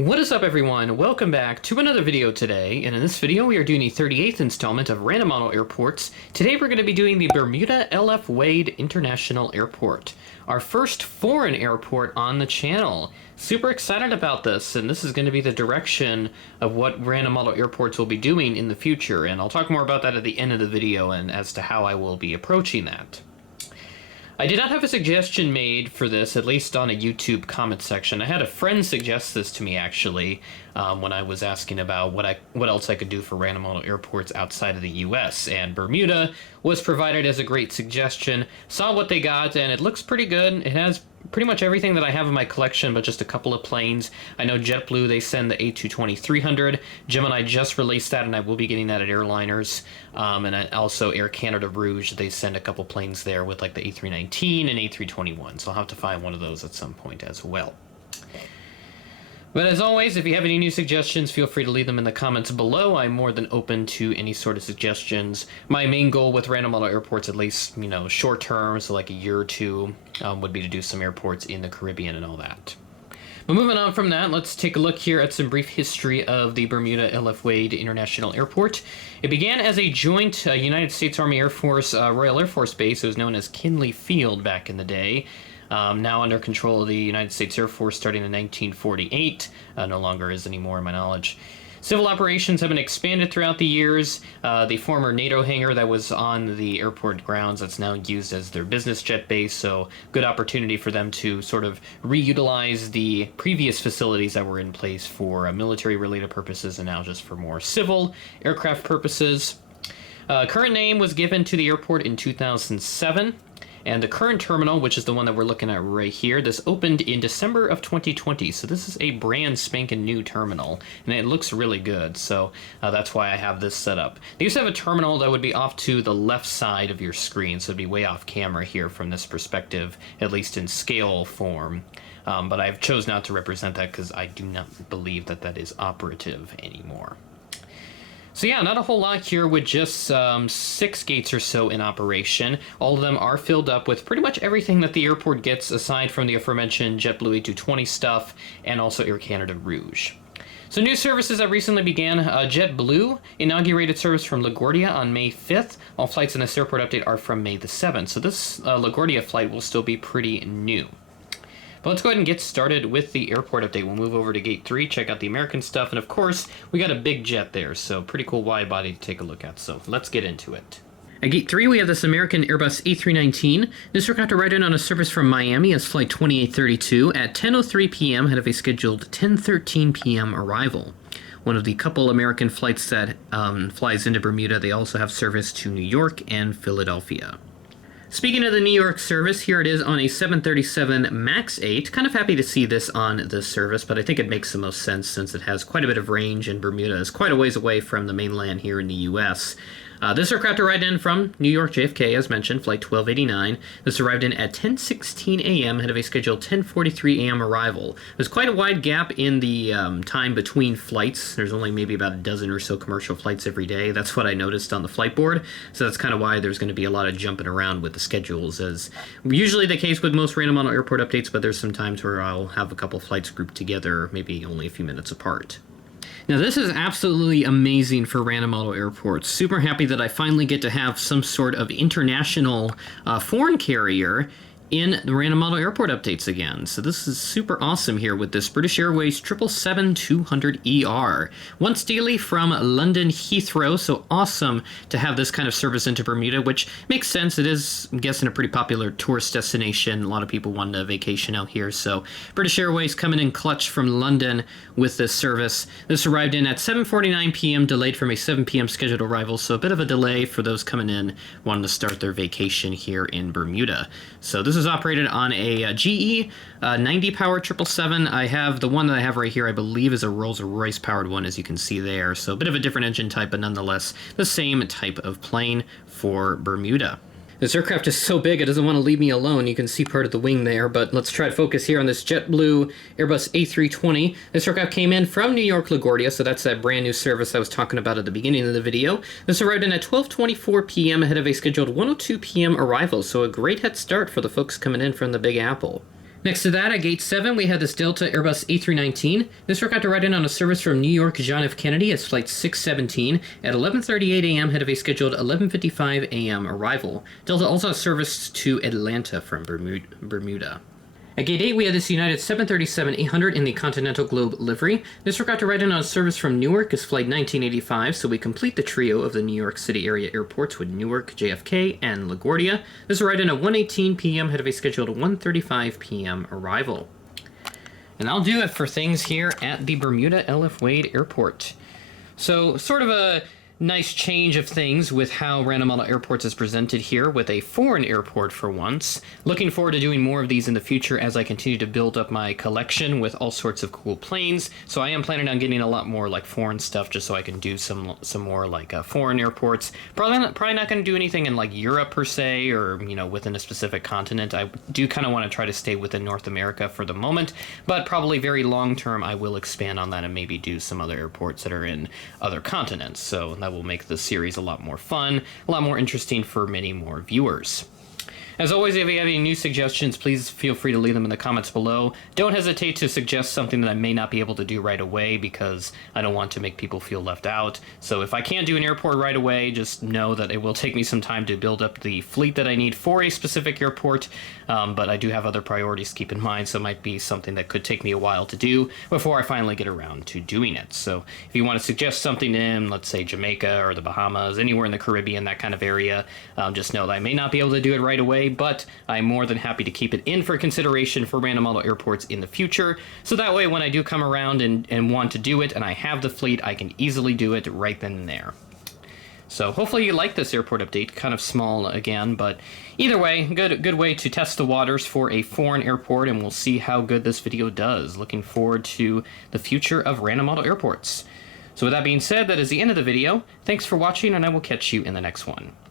What is up, everyone? Welcome back to another video today, and in this video we are doing the 38th installment of Random Model Airports. Today we're going to be doing the Bermuda L.F. Wade International Airport, our first foreign airport on the channel. Super excited about this, and this is going to be the direction of what Random Model Airports will be doing in the future, and I'll talk more about that at the end of the video and as to how I will be approaching that. I did not have a suggestion made for this, at least on a YouTube comment section. I had a friend suggest this to me, actually, when I was asking about what else I could do for random model airports outside of the US, and Bermuda was provided as a great suggestion. Saw what they got, and it looks pretty good. It has pretty much everything that I have in my collection, but just a couple of planes. I know JetBlue, they send the A220-300. Gemini just released that, and I will be getting that at airliners. And also Air Canada Rouge, they send a couple planes there with like the A319 and A321, so I'll have to find one of those at some point as well. But as always, if you have any new suggestions, feel free to leave them in the comments below. I'm more than open to any sort of suggestions. My main goal with random model airports, at least, short term, so like a year or two, would be to do some airports in the Caribbean and all that. But moving on from that, let's take a look here at some brief history of the Bermuda L.F. Wade International Airport. It began as a joint United States Army Air Force Royal Air Force base. It was known as Kinley Field back in the day. Now under control of the United States Air Force starting in 1948. No longer is anymore, in my knowledge. Civil operations have been expanded throughout the years. The former NATO hangar that was on the airport grounds, that's now used as their business jet base, so good opportunity for them to sort of reutilize the previous facilities that were in place for military-related purposes and now just for more civil aircraft purposes. Current name was given to the airport in 2007. And the current terminal, which is the one that we're looking at right here, this opened in December of 2020. So this is a brand spanking new terminal, and it looks really good. So that's why I have this set up. They used to have a terminal that would be off to the left side of your screen, so it'd be way off camera here from this perspective, at least in scale form. But I've chose not to represent that because I do not believe that that is operative anymore. So yeah, not a whole lot here with just 6 gates or so in operation. All of them are filled up with pretty much everything that the airport gets aside from the aforementioned JetBlue A220 stuff and also Air Canada Rouge. So new services that recently began, JetBlue inaugurated service from LaGuardia on May 5th. All flights in this airport update are from May the 7th, so this LaGuardia flight will still be pretty new. But let's go ahead and get started with the airport update. We'll move over to Gate 3, check out the American stuff, and of course, we got a big jet there, so pretty cool wide body to take a look at, so let's get into it. At Gate 3, we have this American Airbus A319. This aircraft arrived in on a service from Miami as Flight 2832 at 10:03 p.m. ahead of a scheduled 10:13 p.m. arrival. One of the couple American flights that flies into Bermuda. They also have service to New York and Philadelphia. Speaking of the New York service, here it is on a 737 MAX 8. Kind of happy to see this on this service, but I think it makes the most sense since it has quite a bit of range, and Bermuda is quite a ways away from the mainland here in the U.S. This aircraft arrived in from New York JFK, as mentioned, Flight 1289. This arrived in at 10:16 a.m. ahead of a scheduled 10:43 a.m. arrival. There's quite a wide gap in the time between flights. There's only maybe about a dozen or so commercial flights every day. That's what I noticed on the flight board. So that's kind of why there's going to be a lot of jumping around with the schedules, as usually the case with most random model airport updates, but there's some times where I'll have a couple flights grouped together, maybe only a few minutes apart. Now this is absolutely amazing for random model airports. Super happy that I finally get to have some sort of international foreign carrier in the random model airport updates again. So this is super awesome here with this British Airways 777-200ER. Once daily from London Heathrow, so awesome to have this kind of service into Bermuda, which makes sense. It is, I'm guessing, a pretty popular tourist destination. A lot of people want to vacation out here, so British Airways coming in clutch from London with this service. This arrived in at 7:49 p.m., delayed from a 7 p.m. scheduled arrival, so a bit of a delay for those coming in wanting to start their vacation here in Bermuda. So this is operated on a GE 90 power 777. I have the one that I have right here, I believe, is a Rolls-Royce powered one, as you can see there. So a bit of a different engine type, but nonetheless the same type of plane for Bermuda. This aircraft is so big it doesn't want to leave me alone. You can see part of the wing there, but let's try to focus here on this JetBlue Airbus A320. This aircraft came in from New York LaGuardia, so that's that brand new service I was talking about at the beginning of the video. This arrived in at 12:24 p.m. ahead of a scheduled 1:02 p.m. arrival, so a great head start for the folks coming in from the Big Apple. Next to that, at Gate 7, we had this Delta Airbus A319. This got to ride in on a service from New York John F. Kennedy as Flight 617 at 11:38 a.m. ahead of a scheduled 11:55 a.m. arrival. Delta also has service to Atlanta from Bermuda. At Gate 8, we had this United 737-800 in the Continental Globe livery. This got to ride in on a service from Newark as Flight 1985, so we complete the trio of the New York City area airports with Newark, JFK, and LaGuardia. This will ride in at 1:18 p.m. ahead of a scheduled 1:35 p.m. arrival. And I'll do it for things here at the Bermuda L.F. Wade Airport. So, sort of a nice change of things with how Random Model Airports is presented here with a foreign airport for once. Looking forward to doing more of these in the future as I continue to build up my collection with all sorts of cool planes. So I am planning on getting a lot more like foreign stuff just so I can do some more like foreign airports. Probably not going to do anything in like Europe per se or, you know, within a specific continent. I do kind of want to try to stay within North America for the moment, but probably very long term I will expand on that and maybe do some other airports that are in other continents. So that will make the series a lot more fun, a lot more interesting for many more viewers. As always, if you have any new suggestions, please feel free to leave them in the comments below. Don't hesitate to suggest something that I may not be able to do right away because I don't want to make people feel left out. So if I can't do an airport right away, just know that it will take me some time to build up the fleet that I need for a specific airport, but I do have other priorities to keep in mind, so it might be something that could take me a while to do before I finally get around to doing it. So if you want to suggest something in, let's say, Jamaica or the Bahamas, anywhere in the Caribbean, that kind of area, just know that I may not be able to do it right away, but I'm more than happy to keep it in for consideration for Random Model Airports in the future, so that way when I do come around and want to do it and I have the fleet, I can easily do it right then and there. So hopefully you like this airport update, kind of small again, but either way, good way to test the waters for a foreign airport, and we'll see how good this video does. Looking forward to the future of Random Model Airports. So with that being said, that is the end of the video. Thanks for watching, and I will catch you in the next one.